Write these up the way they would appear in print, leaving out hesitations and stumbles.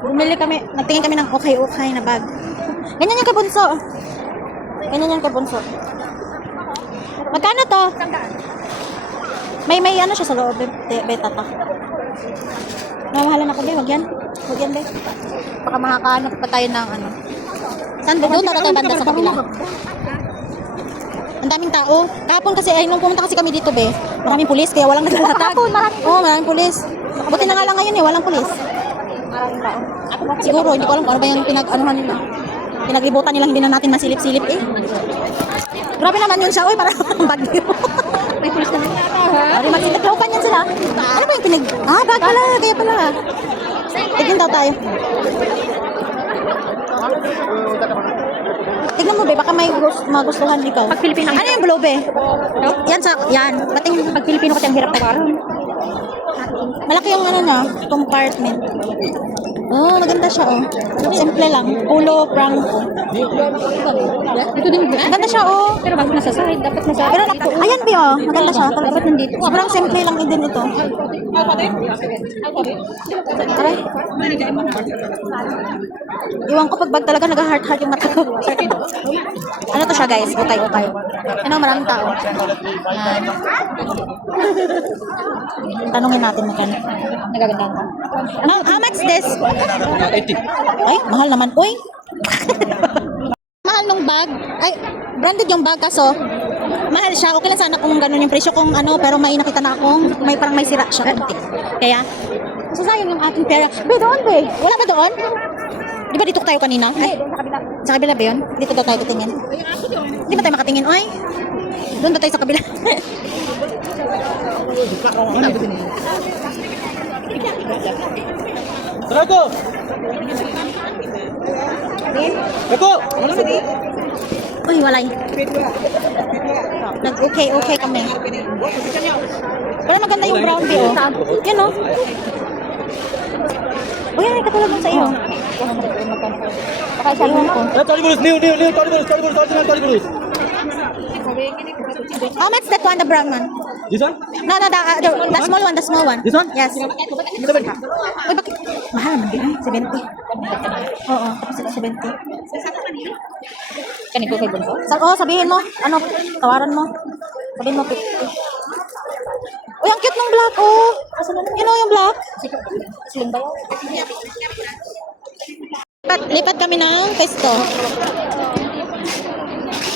Bumili kami, nagtingin kami ng okay na bag. Ganyan yung kay Bunso. Ganyan yung kay Bunso. Magkano to? May ano siya sa loob, beta to. Mamahalan ako, be. Wag yan. Wag yan, be. Baka makakahanap pa tayo ng ano. Saan ba? Doon tayo banda sa kabila. Ang daming tao. Kahapon kasi, ay nung pumunta kasi kami dito, be. Maraming pulis, kaya walang naglalatag. Maraming pulis. Buti na nga lang ngayon eh, walang pulis. Maraming tao. Siguro, hindi ko alam kung ano ba yung pinag-anuhan nila. Pinag-ributan nilang hindi na natin masilip-silip eh. Grabe naman yun siya. Uy, parang bagyo. May pulis naman nata, ha? Ari, magsintaglaupan yan sila. Ano ba yung pinag... bag pala. Kaya pala. Tignan daw tayo. Tignan mo, be. Baka may magustuhan ikaw. Pag Pilipino. Ano yung blue, be? Yan sa... Yan. Bating Pag Pilipino kasi ang hirap tawaran. malaki yung ano na, compartment. Oh, maganda siya, oh. Simple lang. Pulo, Franco. Ito din ba? Maganda siya, oh. Pero bago nasa side, dapat nasa... Pero, ayan, be, oh. Maganda siya. Dapat nandito. Sobrang simple lang din ito. Aray. Iwan ko pag bag talaga nag-heart-heart yung mata ko. Ano to siya, guys? Ukay. Ano, maraming tao. Yan. Tanungin natin magkano. Nagagandaan ka. How much this? 80. Ay, mahal naman. Uy! Mahal nung bag. Ay, branded yung bag kaso. Mahal siya. Okay lang sana kung ganun yung presyo kung ano, pero may nakita na akong parang may sira siya. Kaya, sayang yung ating pera. Be, doon, be. Wala ba doon? Di ba dito tayo kanina? Ay, sa kabila ba yun? Dito daw tayo titingin. Di ba tayo makatingin? Oy, doon daw tayo sa kabila. Drago! Drago! Uy, walay. Nag-okay kami. Wala maganda yung brown bee, oh. Yan, oh. Uy, yan, katulad mo sa iyo. Baka siya ko. Toribulus, new, Toribulus, original. How much that one, the brown one? This one? No, the small one. This one? Yes. 7. Uy, bakit? Mahal naman din, 70. Oo, tapos ito 70. Kanito kay Bunso? Sabihin mo, ano, tawaran mo. Sabihin mo 50. Uy, ang cute ng black, oh. You know yung black? Slim ba yun? Lipat kami ng pesto.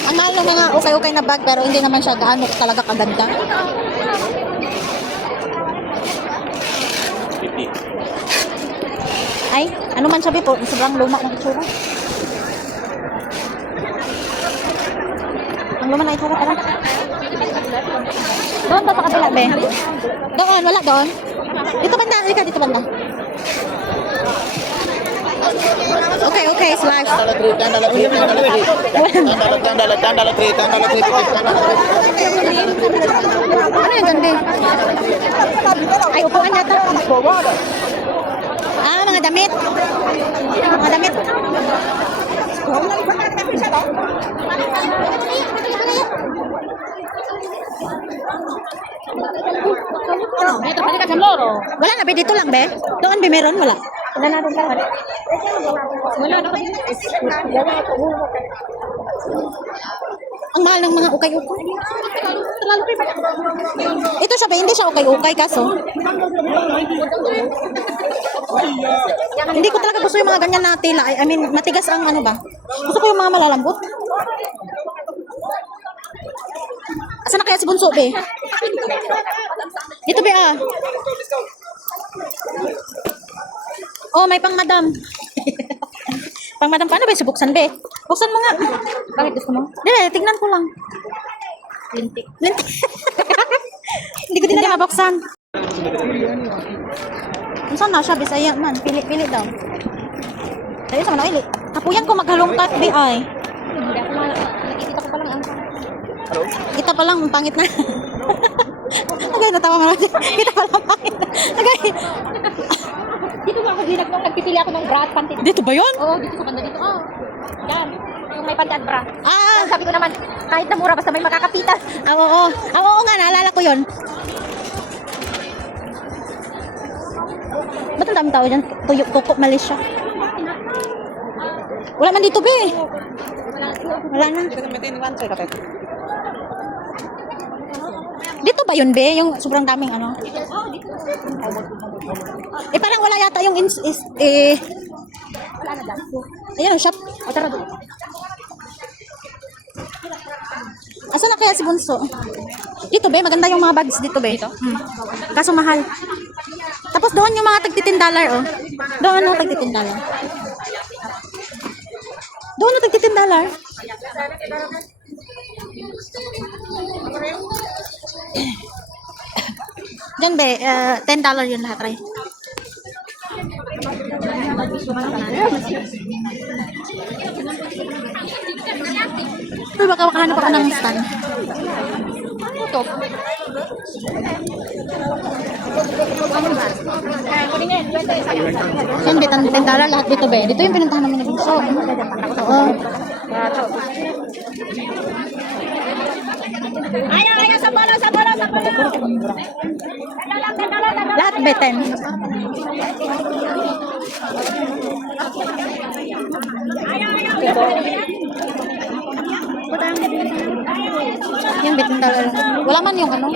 Ang mahal ng mga ukay na bag, pero hindi naman siya gaano talaga kaganda. 50. Ay, ano man sabi po, sobrang luma ng itsura. Ang luma na itsura, tara. Doon ba sa kabila, be? Doon, wala doon. Dito banda, halika, dito banda. Okay, slash. Ano yung ganda? Ay, upuan yata. Mga damit. Mga damit. Ito, balikan sa loro. Wala na, be. Dito lang, be. Doon, be, meron. Wala. Wala natin lang. Wala na. Ang mahal ng mga ukay-ukay. Ito siya, be. Hindi siya ukay-ukay, kaso. Hindi ko talaga gusto yung mga ganyan na tela. I mean, matigas ang ano ba. Gusto ko yung mga malalambot. Asa na kaya si Bunso, be? Dito, be, ah. Oh, may pang madam. Pang madam, paano ba? Buksan, be? Buksan mo nga. Bakit gusto mo? Dili, tignan ko lang. Lintik. Lintik. Hindi ko din na mabuksan. Saan na siya? Bisaya man. Pili daw. Dali sa manawili. Kapuyan ko maghalongkat, be, ay. Hindi ako nakikita ko palang ang... Kita pa lang, pangit na. Agay, natawa nga natin. Kita pa lang, pangit na. Agay. Dito ba ako nagpipili ako ng bra at panty? Dito ba yun? Oo, dito sa banda dito. Oh. Yan. Yung may panty at bra. Ah, Sabi ko naman, kahit na mura, basta may makakapitan. oo. Oo nga, naalala ko yun. Ba't ang daming tao dyan? Tuyo, Kuko, Malaysia. Wala man dito, be. Wala na. Dito ba yun, be? Yung sobrang daming ano? Eh, parang wala yata yung ayan, shop. O, tara doon. Asa na kaya si Bunso? Dito, be. Maganda yung mga bags dito, be. Kaso mahal. Tapos doon yung mga tag-$10, oh. Doon, no, tag-$10. Doon, no, tag-$10. Diyan, be. $10 yun lahat, right? Uy, baka makahanap ako ng stand. Ito. Yan, be, $10 lahat dito, be. Dito yung pinuntahan namin ni Bunso. Oo. Ayaw, sa bola. Lahat, be, 10. Yan, be, $10. Wala man yung ano.